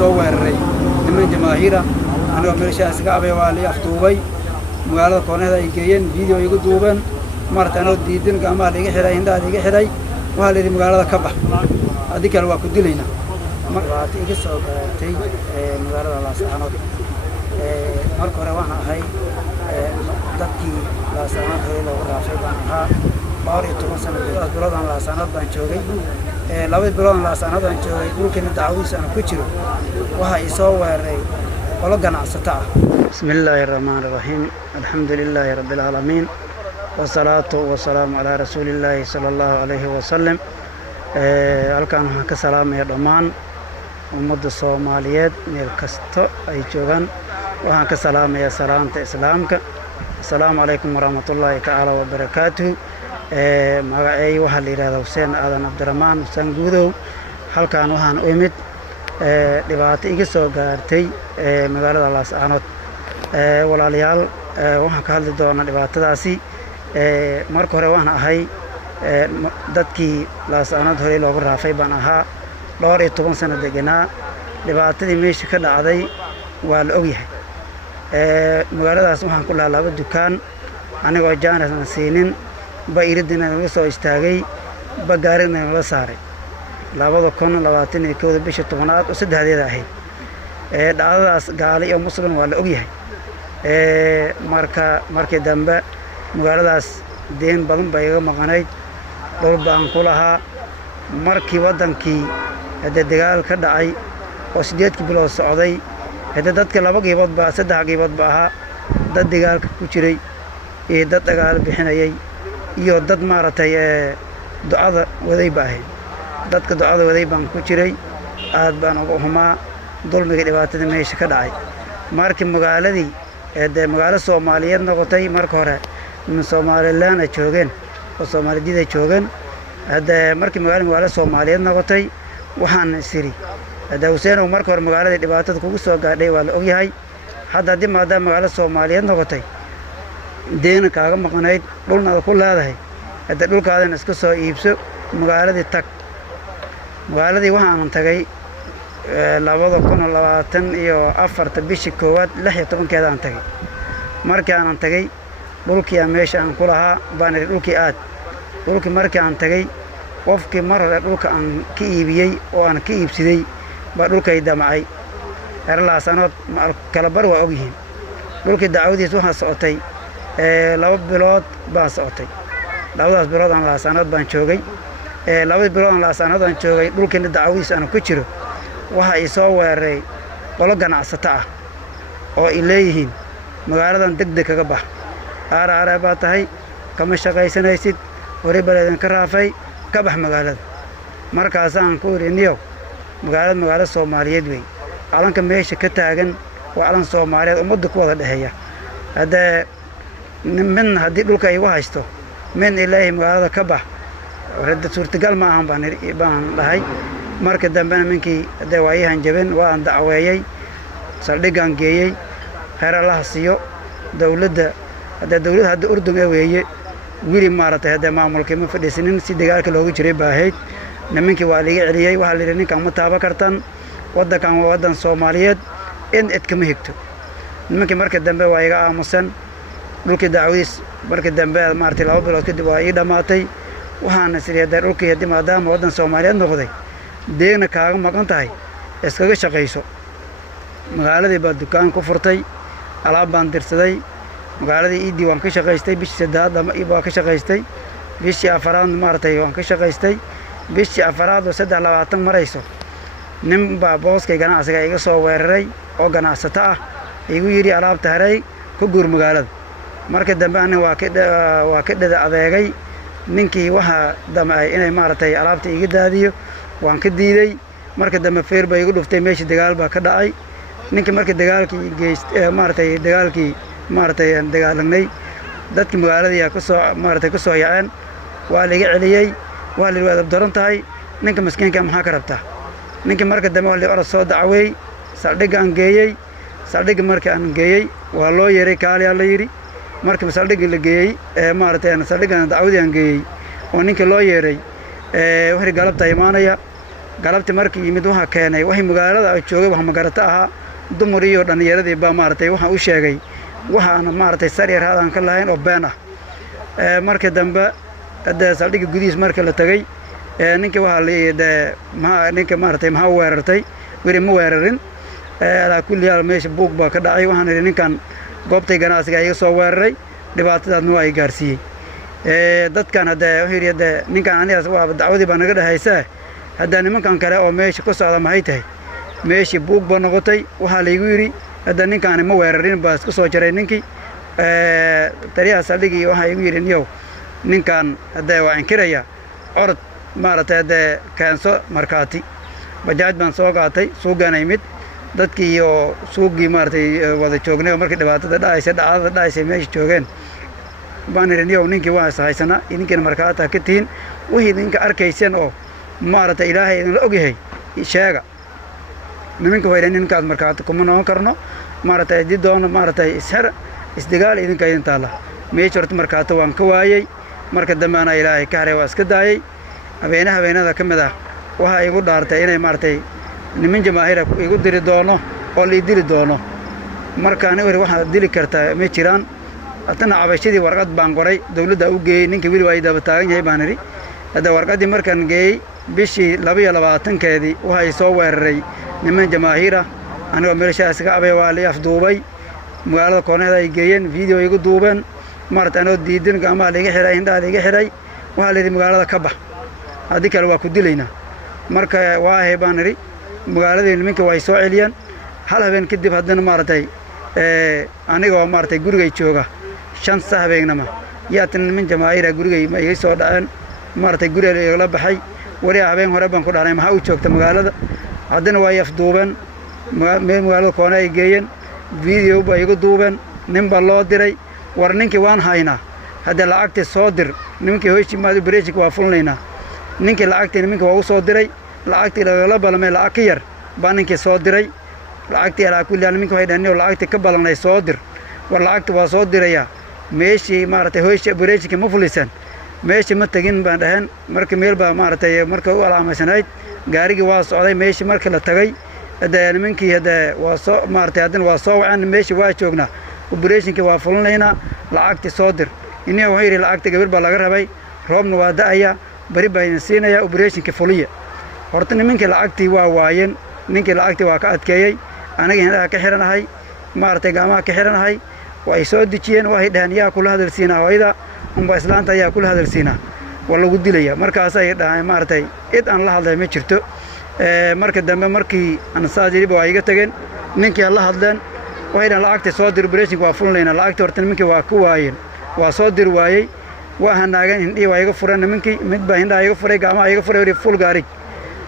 soo weeraray niman jamaahiira anigoo meeshaas ka abay waa la afduubay magaalada koonada ay geeyeen video igu duubeen maartay anoo diidin gacmaha iga xiray indhaha iga xiray waxa la yiri magaalada ka bax adii kale waa ku dilayna markaad iga soo gaartay magaalada Laascaanood marka hore waxaan ahay dadkii Laascaanood hore loo raafay baan ahaa baar iyo 10 sano biloodaan Laascaanood baan joogay laba bilood Laascaanood baan joogay dhulkina dacwadiisa aan ku jiro waxa ay soo weeraray qolo ganacsata ah bismillaahir rahmaanir rahiim alxamdulillaahi rabbil aalamiin wasalaatu wasalaamu ala rasuulillaahi sallallahu alayhi wa sallam halkaan waxaan ka salaamayaa dhammaan ummadda Soomaaliyeed meel kasta ay joogaan waxaan ka salaamayaa salaanta islaamka assalaamu alaykum warahmatullaahi ta'ala wa barakaatuh magacay waxa la yiraahdaa Hussein Aadan Abdurrahmaan Hussein Guudow halkaan waxaan u imid dhibaato iga soo gaartay magaalada Laascaanood walaalayaal waxaan ka hadli doonaa dhibaatadaasi marka hore waxaan ahay dadkii Laascaanood hore looga raafay baan ahaa dhowr iyo 10 sano deganaa dhibaatadii meesha ka dhacday waa la ogyahay magaaladaas waxaan ku laalaabay dukaan anigoo jaanas siinin ba iridina laga soo istaagay ba gaarina la saaray 2021 bisha 10aad oo saddexdeeda ahayd dhacdadaas gaali iyo muslim waa la ogyahay markii dambe magaaladaas deen badan bay iga maqanayd dhul baan ku lahaa markii wadankii dagaal ka dhacay oo 8 bilood socday dadka laba geebood ba saddex geebood ba ahaa dad dagaalka ku jiray ee dad dagaal bixinayay iyo dad maaratay ducada waday baahay dadka ducada waday baan ku jiray aad baan ugu xumaa dulmiga dhibaatada meesha ka dhacay markii magaaladii magaalo Soomaaliyeed noqotay marka hore min Soomaaliland joogeen oo Soomaalida joogeen markii magaalo Soomaaliyeed noqotay waxaan siri Hussein marka hore magaalada dhibaatada kugu soo gaadhay waa la ogyahay hadda maadaama magaalo Soomaaliyeed noqotay deena kaaga maqanayd dhulna ku leedahay dhulkaadan iska soo iibso magaaladii tag magaaladii waxaan tagay 2024 bishii koowaad 16 aan tagay markii aan tagay dhulkii meesha aan ku lahaa baan dhulkii aad dhulkii markii aan tagay qofkii mar hore dhulka aan ka iibiyay oo aan ka iibsiday ba dhulkay damacay Laascaanood kala bar waa ogyihiin dhulkii dacwadiis waxa socotay 2 bilood baan socotay labadaas bilood aan Laascaanood baan joogay labada bilood aan Laascaanood aan joogay dhulkii dacwadiis aan ku jiro waxa ay soo weeraray qolo ganacsata ah oo ay leeyihiin magaaladan degdeg kaga bax aaraare baa tahay kama shaqaysanaysid hore baleedan ka raafay ka bax magaalada markaas aan ku iriniyo magaalo Soomaaliyeed way calanka meesha ka taagan waa calan Soomaaliyeed ummadda ku wada dhaxeeya min hadii dhulka ay haysto min ilaahay magaalada ka bax warada suurtagal ma ahan baan dhahay marka dambena minkii waayahan jaban waan dacweeyay saldhigan geeyay heer Allah siiyo dawladda hadda Urdun ee weeye wili maaratay hadda maamulka ma fadhiisinin si dagaalka loogu jiray baahayd nimankii waa liga celiyay waxa la yiri ninkan ma taaba kartan wadankan waa wadan Soomaaliyeed in idkama higto nimankii marka dambe waa iga aamusan dhulkii dacwadiis marka dambe maaratay 2 bilood kadib waa ii dhamaatay waxaan isleeyahay dhulkii maadaama wadan Soomaaliyeed noqday deena kaaga maqan tahay iskaga shaqayso magaaladii baa dukaan ku furtay alaab baan dirsaday magaaladii ii diiwaan ka shaqaystay bishii 3 ama baa ka shaqaystay bishii 4 maaratay waan ka shaqaystay bishii 4 oo 23 marayso nin baa booskay ganacsiga iga soo weeraray oo ganacsata ah igu yiri alaabta haray ku guur magaalada marka dambe aan waa ka dhada adeegay ninkii waxa damay inay maaratay alaabta iga daadiyo waan ka diiday marka dambe feer bay igu dhuftay meeshii dagaal baa ka dhacay ninkii markii dagaalkii geystay maaratay aan dagaalanay dadkii magaalada ka soo maaratay ka soo yaaceen waa la iga celiyay waa la wada daran tahay ninka miskiinka maxaa ka rabtaa ninkii marka dambe waa la orod soo dacweey saldhiga aan geeyay saldhiga markii aan geeyay waa loo yeeray kaaliya la yiri markii saldhiga la geeyay maaratay aan saldhiga dacwadii aan geeyay oo ninkii loo yeeray wixii galabta imaanaya galabti markii yimid waxa keenay waxay magaalada ay joogay wax magarata aha dumar iyo dhalinyaradii baa maartay waxa u sheegay waxaana maartay sariir hadan ka lahayn oo been ah markii dambe hadda saldhigga gudihiis markii la tagay ninkii waxa leeyahay ninka maartay maxaa weerartay wari ma weerarin ala kulli hal meesha buug baa ka dhacay waxaan yiri ninkan goobtay ganacsiga ay soo weeraray dhibaatadaadna ay gaarsiiyay dadkan hadda waxay yiri ninkan aniga waa dacwadii baa naga dhaxaysaa hadda nimankan kale oo meesha ku socda maxay tahay meeshii buug baa noqotay waxa la igu yiri hadda ninkan ma weerarin baa isku soo jaray ninkii tariiqa saldhigii waxa igu yiri niyow ninkan hadda waa inkiraya orod maartay hadda kaanso markaati bajaaj baan soo qaatay suuqana imid dadkii iyo suuqii maartay wada joognay markii dhibaatada dhacaysay meesha joogeen baan niyow ninkii waa sahaysana idinkan markaata ka tiin wixii idinka arkaysan oo maartay ilaahay idin la ogyahay sheega nimanka weereen ninkaas markaata kuma noqon karno maartay didoona maartay isdigaal idinka idin taala meesha horta markaata waan ka waayay marka dambana ilaahay ka haray waa iska daayay habeenada kamid ah waxa igu dhaartay inay maartay niman jamaahira igu diri doono oo la diri doono marka aniga waxa dili kartaa ma jiraan atana cabashadii warqad baan qoray dawladda u geeyay ninka wili way daba taagan yahay baan iri hada warqadii markaan geeyay bishii 22keedii waxa soo weeraray niman jamaahira aniga meeshaas ka abay waa la afduubay magaalada Koonada ay geeyeen video igu duubeen marta anoo diidin gacmaha laga xiray indhaha laga xiray waxa la yiri magaalada ka bax hadii kale waa ku dilayna marka waa heebaan iri magaalada nimanka way soo celiyeen hal habeen kadib haddana maartay aniga maartay gurigay jooga 5 habeenama yaatin niman jamaahira gurigay ma iga soo dhaceen maartay guriga la baxay wari habeen hore baan ku dhaanay maxaa u joogta magaalada haddana way afduubeen magaalada Koonada ay geeyeen video ba igu duubeen nin baa loo diray war ninkii waan haynaa hadda lacagta soo dir nimankii hooshii maadu bareejik waa fulnayna ninkii lacagta nimanka waa u soo diray lacagtii la balmay lacag ka yar baa ninkii soo diray lacagtii ala kulli nimanka way dhaanay lacagta ka balanay soo dir war lacagta waa soo diraya meeshii maartay hooshii bareejik ma fulisan meeshii ma tagin baan dhahan markii meel baa maartay markii uu alaamasanayd gaarigi waa socday meeshii markii la tagay hadda nimankii hadda waa soo maartay haddana waa soo wacaan meeshii waa joognaa operation-ki waa fulinayna lacagti soo dir inay waxay yiri lacagta gabar baa laga rabay roobna waa daaya bari baa siinaya operation-ki fuliya horta nimankii lacagti waa waayeen ninkii lacagti waa ka adkeeyay aniga inaa ka xiranahay maartay gacmaha ka xiranahay way soo dijiyeen waxay dhahan yaa kula hadalsiina hooyada umba islaanta yaa kula hadalsiina wala ugu dilaya markaas ay dhahay maartay id aan la hadlay ma jirto marka dambe markii aan saajiri baa iga tageen ninkii la hadleen waxay lacagta soo dir operation waa fulinayna lacagta horta nimankii waa ku waayeen waa soo dir waayay waxa naagan indhii waa iga furan nimankii mid baa indhaha iga furay gacmaha iga furay full gaari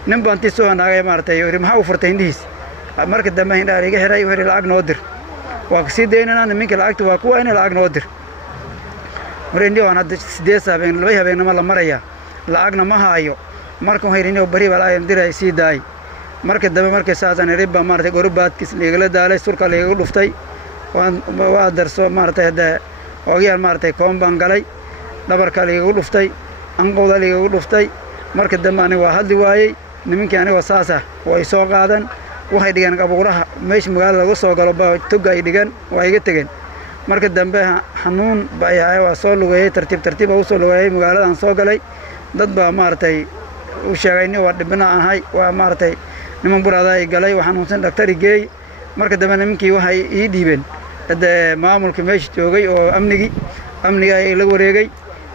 nin baan tii soo naagay maartay maxaa u furtay indhiis marka dambe indhaha iga xiray waxay lacag noo dir waa si deynana nimankii lacagta waa ku waayeen lacag noo dir marindii waan hadda 8 habeen 2 habeenama la maraya lacagna ma haayo marka waxay inoo bari walaal ay diray si daay marka dambe markay saasan riba maartay gorbaadkiis leegala daalay surka leeyagu dhuftay waa darso maartay hada oogiyaan maartay koomban galay dhabarka leeyagu dhuftay anqowda leeyagu dhuftay marka dambe aniga waa hadli waayay nimankii aniga saasa way soo qaadan waxay dhigan qabuuraha meesh magaalada lagu soo galo baa toga ay dhigan waa iga tageen marka dambe xanuun baa waa soo lugayay tartiib u soo lugayay magaaladan soo galay dad baa maartay u sheegay waa dhibna ahay waa maartay niman burada ay galay waxaan xanuunsan dhaktari geey marka dambe nimankii waxay ii dhiibeen hada maamulka meesha joogay oo amniga ay la wareegay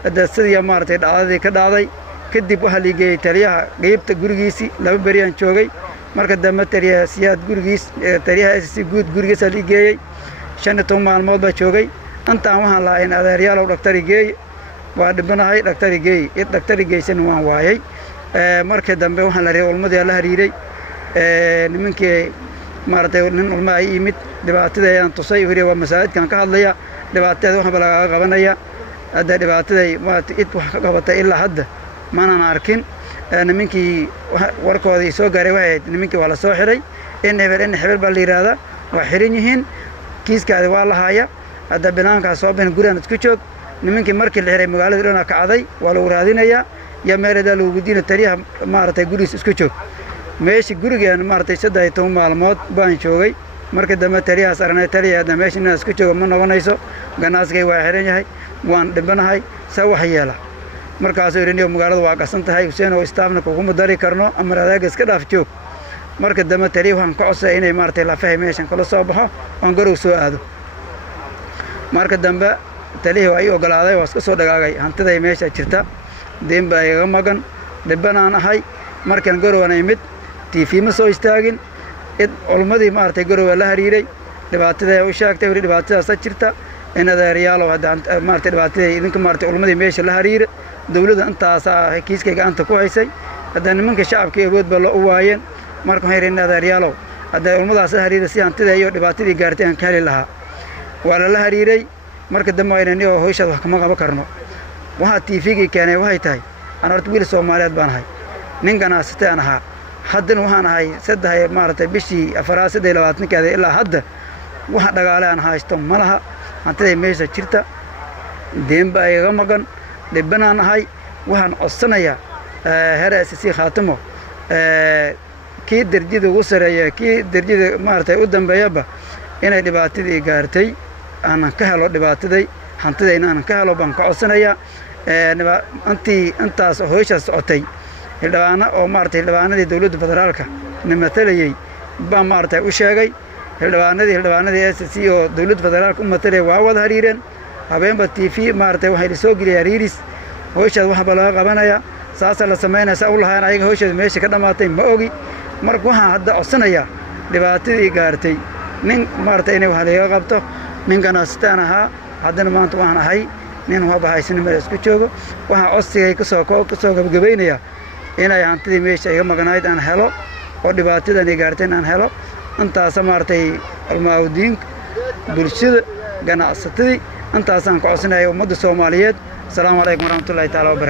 hada sidii maartay dhacdadii ka dhacday kadib waxa la geeyay taliyaha qaybta gurigiisii 2 bariyan joogay marka dambe taliyaha siyaad gurigiis taliyaha si guud gurigiisa la geeyay 15 maalmood baa joogay intaan waxaan laayn adeeryaal dhaktari geey waa dhibanahay dhaktari geey dhaktari geeysan waan waayay marka dambe waxaan la reeyay ulmadii la hariiray nimankii maartay nin ulma ay imid dhibaatada ayaan tusay hore waa masaajidkan ka hadlaya dhibaatada waxa laga qabanaya hada dhibaatada maartay wax ka qabatay ilaa hadda maanan arkin nimankii warkoodii soo gaaray waxay nimankii waa la soo xiray in hebel baa la yiraahdaa waa xiran yihiin kiiskaada waa la haaya hada banaanka soo bixin gurigan isku joog nimankii markii la xiray magaalada dhana ka caday waa lagu raadinaya ya meelada lagu diina taliyaha maartay guriis isku joog meeshii gurigeena maartay 13 maalmood baan joogay marka dambe taliyahaas aragnay taliyaha meeshii inaan isku joogo ma noqonayso ganacsigay waa xiran yahay waan dhibanahay saa wax yeela markaasuu yidhi magaalada waa qasan tahay Hussein oo istaafna kuma dari karno ama adaaga iska dhaaf joog marka dambe taliyaha waxaan ka codsaday inay maartay la fahmay meeshan kala soo baxo aan garow soo aado marka dambe taliyaha ay ogolaaday waa iska soo dhagaagay hantiday meesha jirta deen baa iga magan dhibanaan ahay markaan garowana imid TV ma soo istaagin id olmadii maartay garow la hariiray dhibaatada ay u sheegtay wari dhibaatadaas jirta in adeeryaal oo hadda maartay dhibaatada idinka maartay olmadii meesha la hariiray dawladda intaas kiiskayga anta ku haysay hadda nimanka shacabka awood baa loo waayeen marka waxay yiraahdeen adeeryaal hadda olmadaas la hariiray si hantida iyo dhibaatadii gaartay aan kali lahaa wala la hariiray marka dambe ay inay hooshada wax kama qaban karno waxa TV-ga keenay waxay tahay aan horta wiil Soomaaliyeed baan ahay nin ganacsato aan ahaa haddana waxaan ahay saddex maartay bishii 4 ilaa hadda waxa dhagaale aan haysto malaha hantida meesha jirta deen baa iga magan dhibanaan ahay waxaan codsanayaa heeraysi khaatimo kii darjida ugu sareeya kii darjida maartay u dambeeyaba inay dhibaatadii gaartay aan ka helo dhibaataday hantidayna aan ka helo baan ka codsanayaa intaas hooyashaas socotay hildhibaano oo maartay hildhibaanadii dawladda federaalka nimatalay baa maartay u sheegay hildhibaanadii SSC oo dawladda federaalka u matalay waa wada hariireen habeenba TV maartay waxay soo geliyay hariiris hooyashaas waxa laga qabanaya saasa la sameynaysa u lahayn ayaga hooyashaas meesha ka dhamaatay ma ogi marka waxaan hadda codsanayaa dhibaatadii gaartay nin maartay inay wax laga qabto nin ganacsataan ahaa haddana maanta waxaan ahay nin waxba haysan meel isku joogo waxa codsigay ka soo gabagabeynaya inay hantidii meesha iga maganayd aan helo oo dhibaatadan gaartay aan helo intaas maartay almaawdiin bulshada ganacsatada intaas aan ka codsanayo ummadda Soomaaliyeed. Assalaamu alaykum warahmatullaahi ta'ala wabarakatuh.